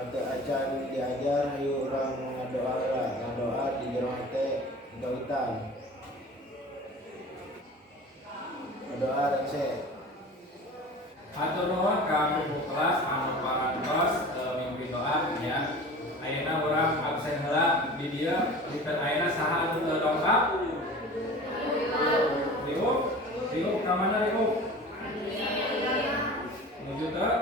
atau acan diajar hayu urang ngadoa lah ngadoa di jero hate gawitan ngadoa rese Atur nuhun ka guru kelas anu parantos mimpi doa ya. Ayeuna urang absen heula di dieu dinten ayeuna saha anu dongkap? Riuk ka mana Riuk? Menuju teu?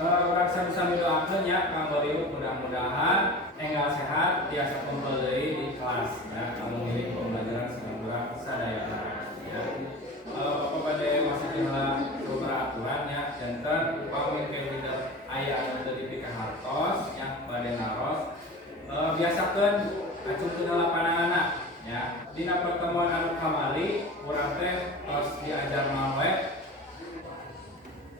Urang sami-sami doakeun ya kanggo Riuk mudah-mudahan enggal sehat tiasa kumpul deui di kelas ya. Anu milik pembelajaran sareng urang sadaya ya. Bapak pada masih heula beberapa aturan ya janten upami leader aya anu teu dipikeun hartos nya bade naros biasakeun acungkeun heula pananganna ya. Dina pertemuan anu kamari urang teh tos diajar naon we?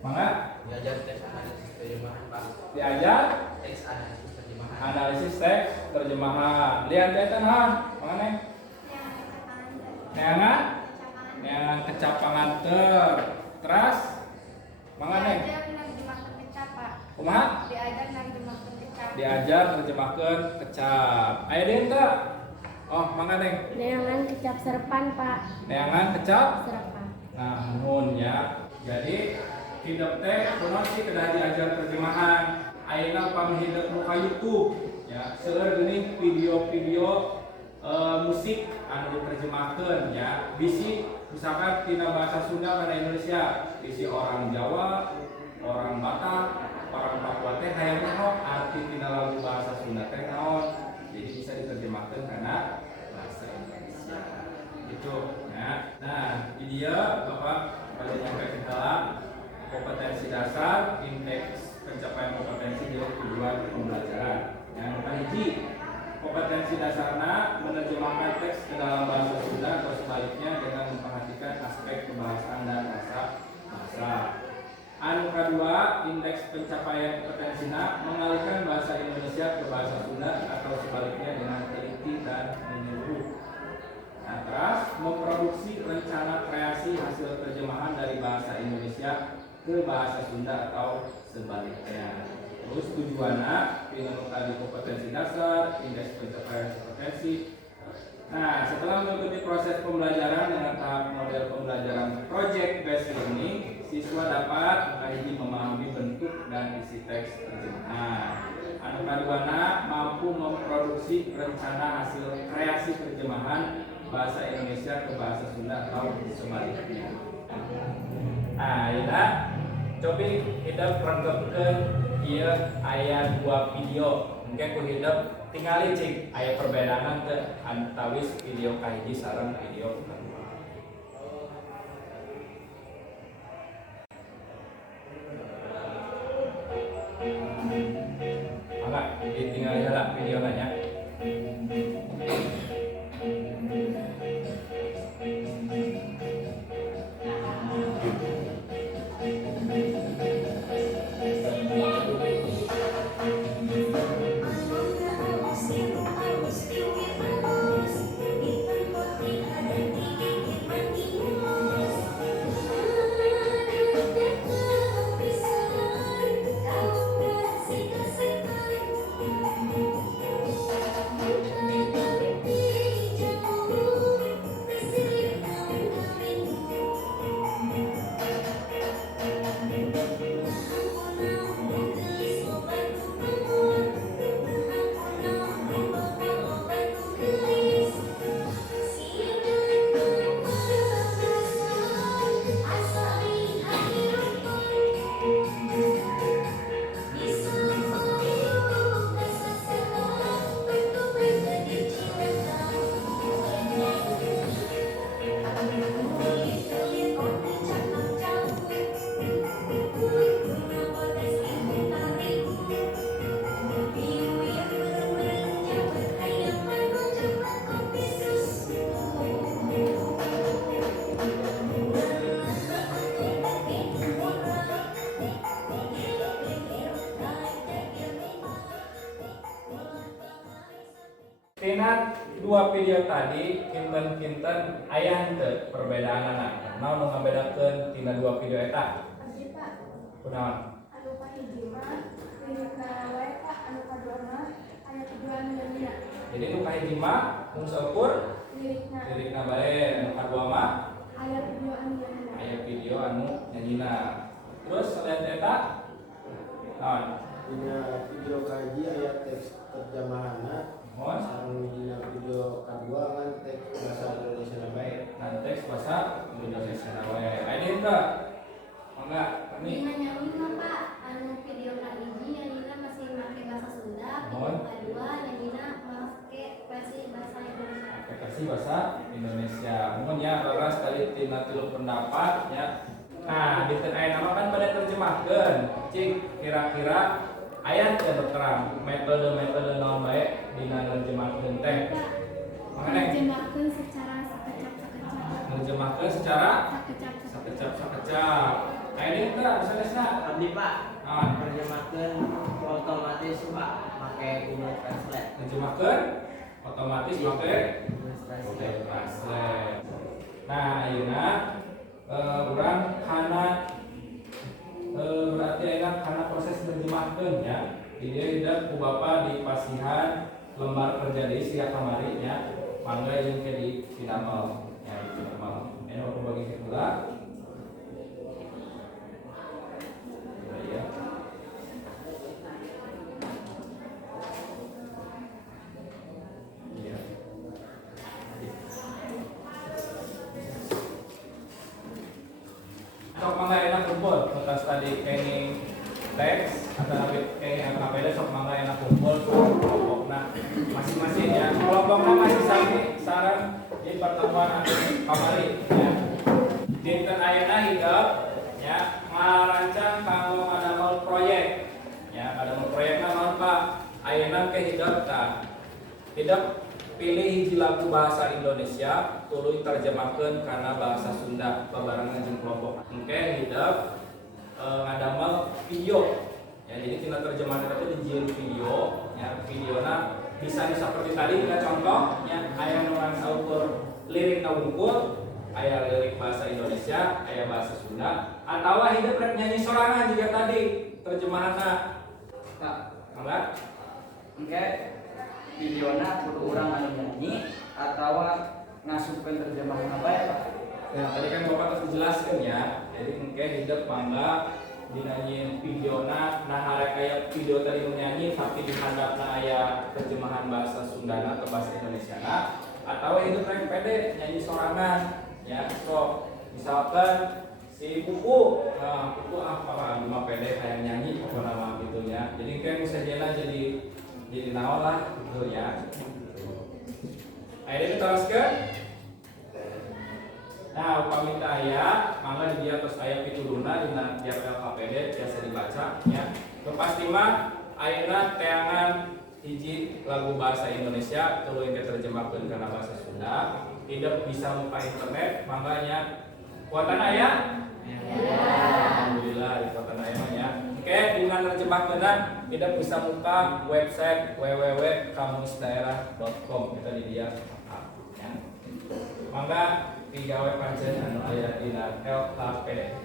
Mangga Diajar teks analisis terjemahan Pak. diajar Teks analisis terjemahan. analisis teks terjemahan. Lihat jaten han, mangane? Neangan? Neangan kecapangan ter. Teras? Mangane? Kumaha? Diajar terjemahkeun kecap. Aya deui teu? Oh, mangane? Neangan kecap serpan, Pak. Neangan kecap? Serpan. Nah, nuhun ya. Jadi hidup teh kunaon sih kedah diajar terjemahan. Ayeuna upami hidup nu ka YouTube ya, seueur geuning video-video musik anu diterjemahkeun ya. Bisi misalkan tina bahasa Sunda kana Indonesia, bisi orang Jawa, orang Batak, orang Papua teh hayang naon arti tina lagu bahasa Sunda teh naon. Jadi bisa diterjemahkeun kana bahasa Indonesia. Gitu ya. Nah, di dia Bapak pada nyampe kendala kompetensi dasar, indeks pencapaian kompetensi jadi tujuan pembelajaran. Yang hiji, kompetensi dasarnya menerjemahkan teks ke dalam bahasa Sunda atau sebaliknya dengan memperhatikan aspek kebahasaan dan rasa bahasa. Anu kedua, indeks pencapaian kompetensinya mengalihkan bahasa Indonesia ke bahasa Sunda atau sebaliknya dengan teliti dan menyeluruh. Nah, terus memproduksi rencana kreasi hasil terjemahan dari bahasa Indonesia ke bahasa Sunda atau sebaliknya. Terus tujuannya dengan tadi kompetensi dasar, indeks pencapaian kompetensi. Nah, setelah mengikuti proses pembelajaran dengan tahap model pembelajaran project based learning, siswa dapat memahami bentuk dan isi teks terjemahan. Anu kaduana mampu memproduksi rencana hasil kreasi terjemahan bahasa Indonesia ke bahasa Sunda atau sebaliknya. Nah, ya, coba kita perangkapkan ieu aya 2 video. Mungkin ku hidup tinggali cik aya perbedaan teh antawis video kahiji sareng video kedua. Mangga ditinggali heula video nya. Tina 2 video tadi kinten-kinten aya henteu perbedaanana. Naon nu ngabedakeun tina 2 video eta? Pasti, Pak. Kunaon? Anu kahiji mah Nyanina. Jadi nu kahiji mah mun seukur Lirikna. lirikna bae, nu kadua mah Aya video anu nyanina. aya video anu nyanyina. Terus selain eta naon? Dina video kaji aya teks terjemahanna. Mohon Sareng dina video kedua kan teks bahasa Indonesia na bae. nanti bahasa Indonesia wae. Aya teh. Mangga kami Dina nyanyi Pak, anu video kaliji nyanyinya masih pakai bahasa Sunda, Mohon. video kedua nyanyinya pakai versi bahasa Indonesia. aplikasi bahasa Indonesia. Mohon ya laras kali tina tilu pendapat ya. Nah, di teu aya nama kan pada terjemahkeun. Cik kira-kira aya teu berterang metode naon bae dina nerjemahkeun teh. Pak, Makanya terjemahkan secara sakecap-sakecap. nerjemahkeun secara Sakecap-sakecap. sakecap. Aya deui teh sanesna. Abdi Pak, Naon? terjemahkan otomatis Pak, pakai Google Translate. Nerjemahkeun otomatis pakai Google Translate. Translate. Nah, ayeuna urang kana berarti ayeuna kana proses nerjemahkeun ya. Jadi hidup ku Bapa di pasihan lembar kerja deui sia kamari nya. Mangga jeung ke di Sidamel. Ya, di Sidamel. Ini aku bagi ke heula. Ya. Iya. Sok mangga enak kumpul bekas tadi kenging teks atau kenging KPD sok mangga enak kumpul kelompokna masing-masing ya. Kelompokna masih sami sareng di pertemuan anu kamari ya. Dinten ayeuna hidup ya ngarancang kanggo ngadamel proyek ya. Ngadamel proyekna naon Pak? Ayeuna ke hidup tah. Hidup pilih hiji lagu bahasa Indonesia tuluy terjemahkeun kana bahasa Sunda babarengan jeung kelompok. Engke hidup ngadamel video. Ya, jadi tina terjemahan itu dijieun video, ya videona bisa seperti tadi kita contoh ya aya nu saukur lirik wungkul, aya lirik bahasa Indonesia, aya bahasa Sunda, atau hidup rek nyanyi sorangan juga tadi terjemahanna. Pak, Enggak? oke. Videona kudu urang anu nyanyi atau ngasupkeun terjemahan apa ya Pak? Ya, tadi kan Bapak terus dijelaskan ya. Jadi engke hidup mangga dinyanyiin videona, nah harek aya video tadi nu nyanyi tapi di handapna aya terjemahan bahasa Sundana atau bahasa Indonesiana, atau hidup rek pede nyanyi sorangan ya. So, misalkan si Pupu, nah Pupu apa cuma pede kayak nyanyi apa nama gitu ya. Jadi kan sajana jadi naon lah gitu ya. Akhirnya diteruskan. Nah, upami aya, mangga di dia terus aya pituluna dina tiap LKPD biasa dibaca ya. Pasti mah ayeuna teangan hiji lagu bahasa Indonesia tuluy diterjemahkeun kana bahasa Sunda. Hidup bisa muka internet, mangganya kuatan aya? Alhamdulillah di kuatan aya mah ya. Oke, dengan nerjemahkeunna hidup bisa muka website www.kamusdaerah.com kita di dia ya. Mangga digawe pancen anu aya dina LKPD.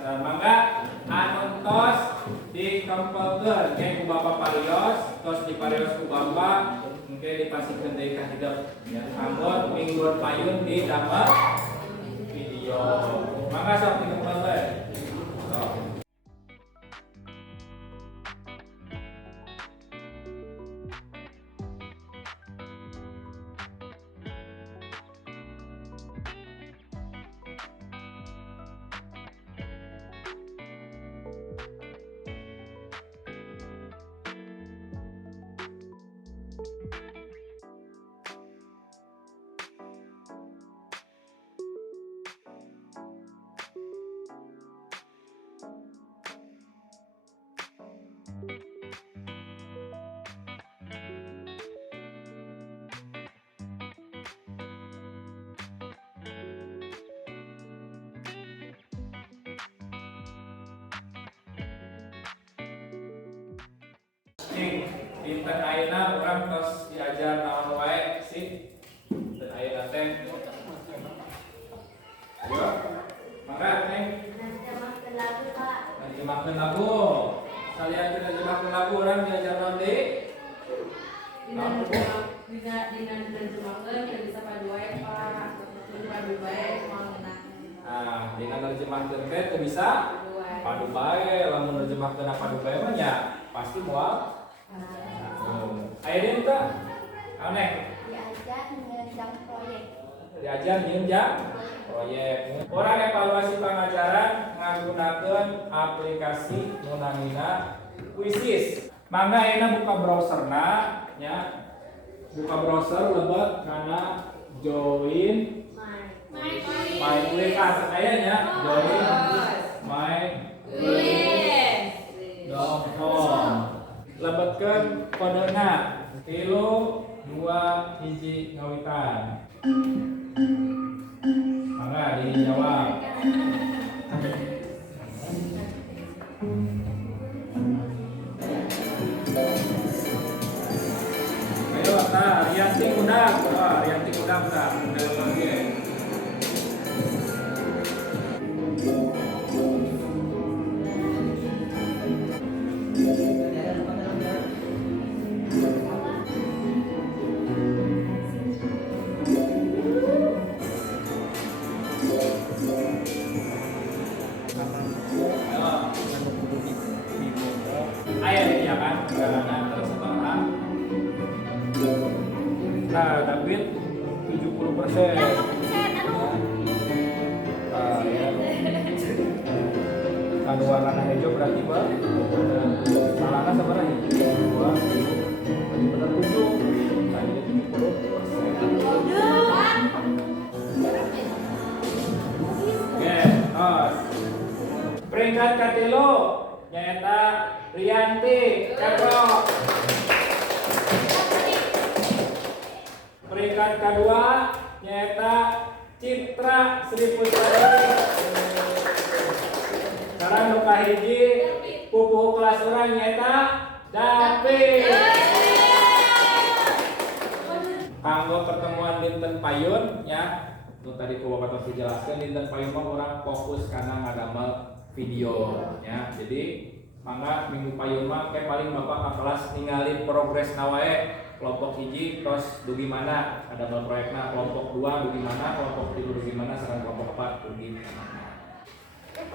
Mangga anontos dikempelkeun ke ku Bapak Parios, tos di Parios ku Bapak, engke dipasikeun deui ka hidup ya. Anggon minggon payun di damel video. Mangga sok dikempelkeun. Sok. cing dinten ayeuna urang tos diajar naon wae sih dinten ayeuna teh. Ayo. Mangga Neng. Nerjemahkeun lagu, Pak. Nerjemahkeun lagu. Salian nerjemahkeun lagu urang diajar naon deui? Diterjemahkan yang bisa padu wae Pak, padu wae mau Nah, dengan nerjemahkeun teh teu bisa padu bae, lamun nerjemahkeun padu bae mah nya pasti moal. Aya deui teh. Aneh. Diajar ngerjang proyek. Diajar nyeunjang proyek. Urang evaluasi pengajaran nggunakeun aplikasi nu namina Quizzes. Mangga ayeuna buka browserna nya. Buka browser lebet kana join my quiz aya nya join my quiz.com. Lebetkeun kodena 3 2 1 ngawitan. Mangga dijawab. Ayo ta, Rianti undang. Rianti undang ta. Undang lagi. Ayo ya kan, karena terus orang. Nah, David 70%. Anu warna hijau berarti Pak. Salahnya sebenarnya hijau. Berarti benar 7. Tadi 70%. Oke, tos. Peringkat katilu nyaeta Rianti Kepro. Peringkat kedua nyaeta Citra Sri Pustari. Sekarang nu kahiji pupuh kelas urang nyaeta David. Kanggo pertemuan dinten payun nya nu tadi kulo batos dijelaskeun dinten payun mah urang fokus kana ngadamel video ya. Jadi mangga minggu payun mah paling Bapak ka kelas ninggalin progres nawae. Kelompok hiji tos dugi mana ada proyekna, kelompok 2 dugi mana, kelompok 3 dugi mana, sareng kelompok 4 dugi mana.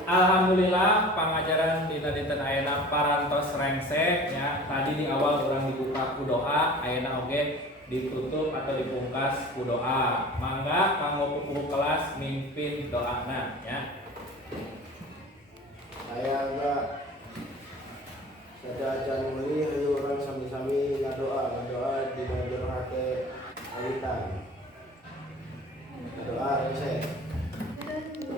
Alhamdulillah pengajaran dina dinten ayeuna parantos rengsek ya. Tadi di awal urang dibuka ku doa, ayeuna oge ditutup atau dipungkas ku doa. Mangga kanggo pupuh kelas mimpin doana ya. Saya enggak sada acan meuli hayu urang sami-sami ngadoa di ngajur hate awitan. Ngadoa resep.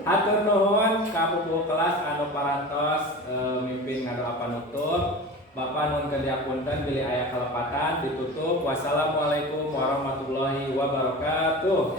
Atur nuhun ka pupuh kelas anu parantos mimpin ngadoa panutup. Bapak nuhun kadiapunten bilih aya kalepatan ditutup. Wassalamualaikum warahmatullahi wabarakatuh.